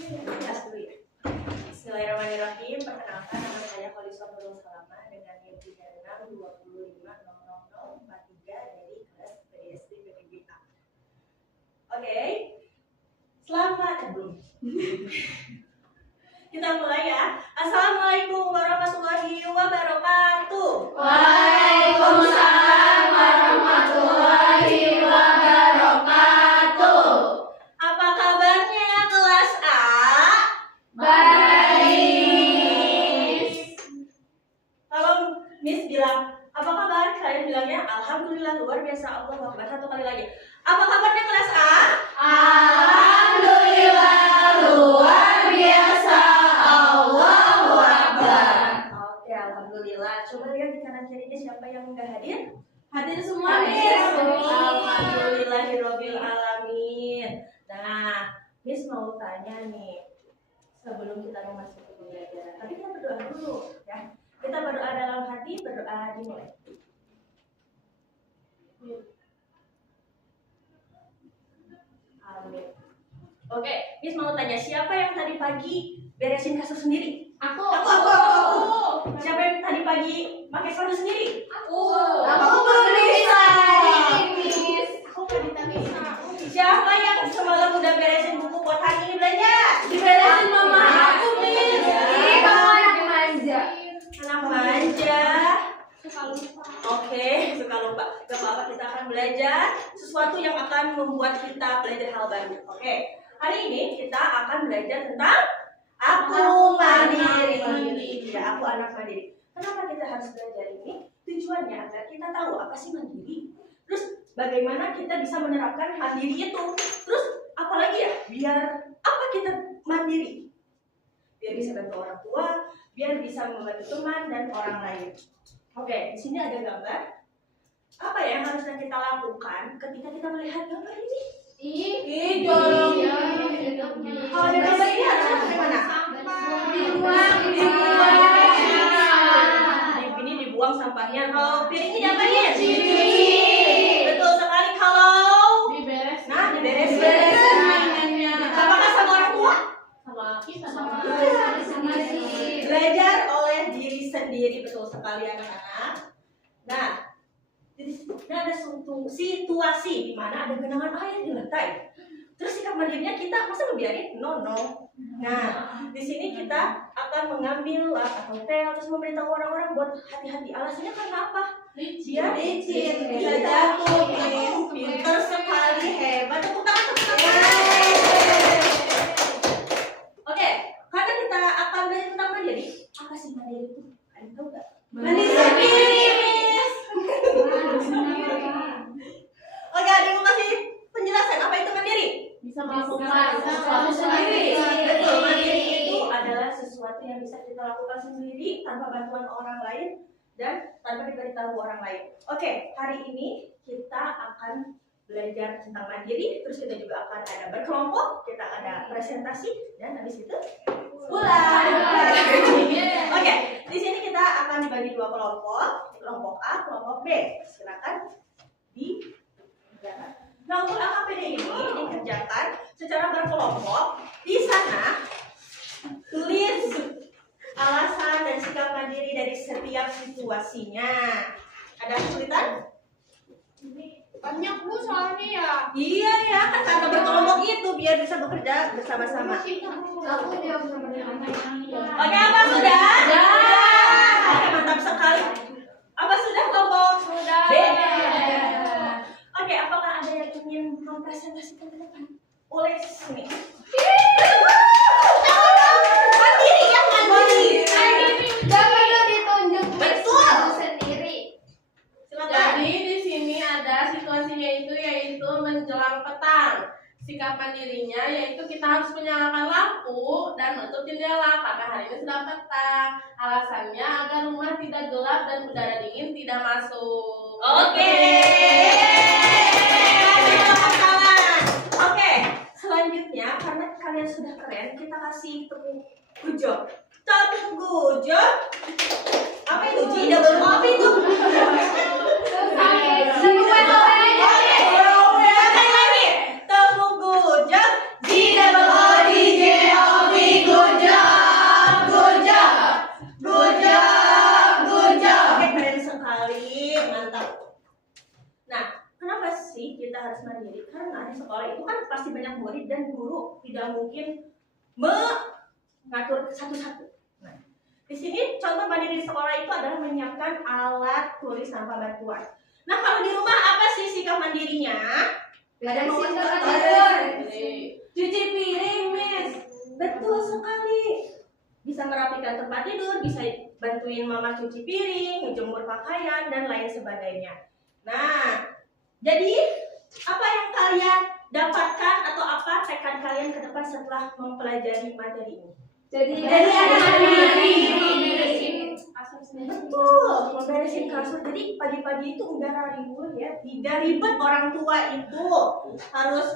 Jelas dulu ya. Bismillahirrahmanirrahim. Perkenalkan, nama saya Kholiswa Nurul Salama dengan NIM 3625000043 dari kelas PSD PPBA. Oke. Selamat belum. Kita mulai ya. Assalamualaikum warahmatullahi wabarakatuh. Waalaikumsalam warahmatullahi wabarakatuh. Apa kabarnya kelas A? Baik. Kalau Miss bilang, apa kabar? Kalian bilangnya alhamdulillah, luar biasa, Allah Akbar. Satu kali lagi. Apa kabarnya kelas A? Alhamdulillah, luar biasa, Allahu Akbar. Oke, alhamdulillah. Coba lihat di kanan kirinya siapa yang enggak hadir? Hadir semua, Miss. Alhamdulillahirabbil alamin. Nah, Miss mau tanya nih, sebelum kita memasuki pembelajaran, tapi kita berdoa dulu ya. Kita berdoa dalam hati, berdoa dimulai. Amin. Oke, Miss mau tanya, siapa yang tadi pagi beresin kasur sendiri? Aku. Siapa yang tadi pagi pakai sepatu sendiri? Aku belum bisa, Miss. Aku nggak bisa. Siapa yang semalam udah beresin buku buat hari ini belanja? Diberesin mama aku, Miss. Ini kamu anak manja. Anak manja. Suka lupa. Oke, suka lupa. Gak apa-apa, kita akan belajar sesuatu yang akan membuat kita belajar hal baru. Oke, hari ini kita akan belajar tentang aku mandiri. Ya, aku anak mandiri. Kenapa kita harus belajar ini? Tujuannya agar kita tahu apa sih mandiri. Terus bagaimana kita bisa menerapkan mandiri itu. Terus apalagi ya, biar apa kita mandiri? Biar bisa bantu orang tua, biar bisa membantu teman dan orang lain. Oke, di sini ada gambar. Apa ya yang harusnya kita lakukan ketika kita melihat gambar ini? Jorok. Kalau ada gambar ini harusnya bagaimana? Ini dibuang sampahnya. Kalau piringnya diapain? Betul sekali. Kalau diberesin. Apakah sama orang tua? Belajar oleh diri sendiri, betul sekali anak-anak. Nah, ini ada situasi di mana ada genangan air di lantai. Terus sikap mandirinya kita masa ngebiarin? No. Nah, di sini kita akan mengambil lap atau tel terus memberitahu orang-orang buat hati-hati. Alasannya karena apa? Dia licin, bisa jatuh. Pinter sekali, hebat. Tepuk tangan, tepuk tangan. Oke, karena kita akan belajar tentang mandiri. Apa sih mandiri itu? Kalian tahu nggak? Mandiri sendiri, Miss. Oke, ada yang mau kasih penjelasan apa itu mandiri? Bisa melakukan sesuatu sendiri. Betul, mandiri itu adalah sesuatu yang bisa kita lakukan sendiri tanpa bantuan orang lain dan tanpa diberitahu orang lain. Oke, hari ini kita akan belajar tentang mandiri, terus kita juga akan ada berkelompok, kita ada presentasi, dan habis itu pulang. Oke, di sini kita akan dibagi dua kelompok, kelompok A, kelompok B. Silakan dikerjakan. Nah, untuk AKPD ini dikerjakan secara berkelompok. Di sana tulis alasan dan sikap mandiri dari setiap situasinya. Ada kesulitan? Banyak Bu soalnya ya. Iya ya, kan karena berkelompok itu biar bisa bekerja bersama-sama. Aku jawab sama Oke, apa sudah? Oke, mantap sekali. Apa sudah kelompok? Sudah. B. Oke, apakah ada yang ingin mempresentasikan ke depan? Boleh sini. Mandiri ya, mandiri. Gak perlu ditunjuk Betul. sendiri. Silakan. Jadi di sini ada situasinya yaitu menjelang petang. Sikap mandirinya yaitu kita harus menyalakan lampu dan menutup jendela karena hari ini sudah petang. Alasannya agar rumah tidak gelap dan udara dingin tidak masuk. Oke. Oke, selanjutnya karena kalian sudah keren, kita kasih tepuk gujok. Tepuk gujok. Apa itu? Apa itu? Sekali lagi. Tepuk gujok. G-double-O-D-J-O. di sekolah itu kan pasti banyak murid dan guru tidak mungkin mengatur satu-satu. Nah, di sini contoh mandiri di sekolah itu adalah menyiapkan alat tulis tanpa bantuan. Nah, kalau di rumah apa sih sikap mandirinya? Ada yang mau Beresin kasih tempat tahu? tidur. Cuci piring, Miss. Betul sekali. Bisa merapikan tempat tidur, bisa bantuin mama cuci piring, menjemur pakaian, dan lain sebagainya. Nah, jadi apa yang kalian dapatkan atau apa tekad kalian ke depan setelah mempelajari materi ini? Jadi anak mandiri. Betul, memberesin kasur. Jadi pagi-pagi itu udah ribut ya, tidak ribet orang tua itu harus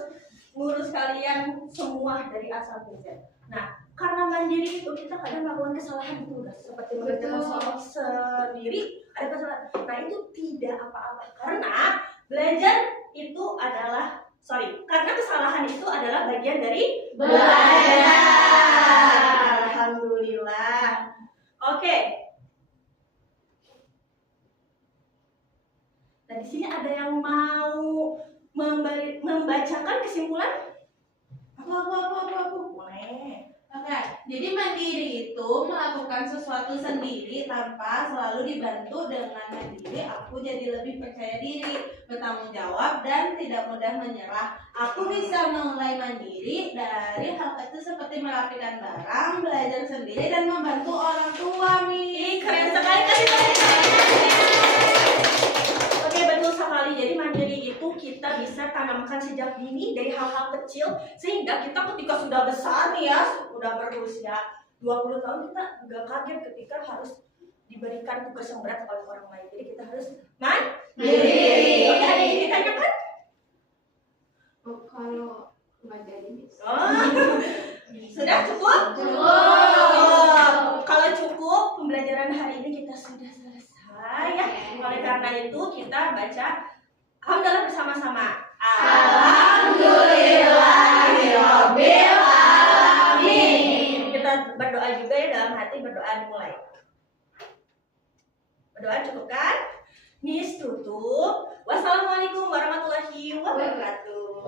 ngurus kalian semua dari A sampai Z. Nah, karena mandiri itu kita kadang melakukan kesalahan itu guys, seperti mengerjakan soal sendiri ada kesalahan. Nah itu tidak apa-apa karena belajar itu adalah karena kesalahan itu adalah bagian dari belajar. Alhamdulillah. Oke. Nah di sini ada yang mau membacakan kesimpulan? Apa? Boleh. Oke, jadi mandiri itu melakukan sesuatu sendiri tanpa selalu dibantu. Dengan mandiri, aku jadi lebih percaya diri, bertanggung jawab, dan tidak mudah menyerah. Aku bisa mulai mandiri dari hal kecil seperti merapikan barang, belajar sendiri, dan membantu orang tua, Mi. Keren sekali, kasih tepuk tangan. Oke, betul sekali. Jadi mandiri itu kita bisa tanamkan sejak dini dari hal-hal kecil sehingga kita ketika sudah besar nih ya, sudah berusia 20 tahun kita gak kaget ketika harus diberikan tugas yang berat oleh orang lain. Jadi kita harus mandiri. Oke, ada yang ditanyakan? Kalau nggak jadi Sudah cukup? Cukup. Kalau cukup, pembelajaran hari ini kita sudah selesai ya. Oleh karena itu kita baca Alhamdulillah bersama-sama. Alhamdulillahirabbil alamin. Kita berdoa juga ya, dalam hati berdoa dimulai. Berdoa cukup kan? Miss tutup. Wassalamualaikum warahmatullahi wabarakatuh.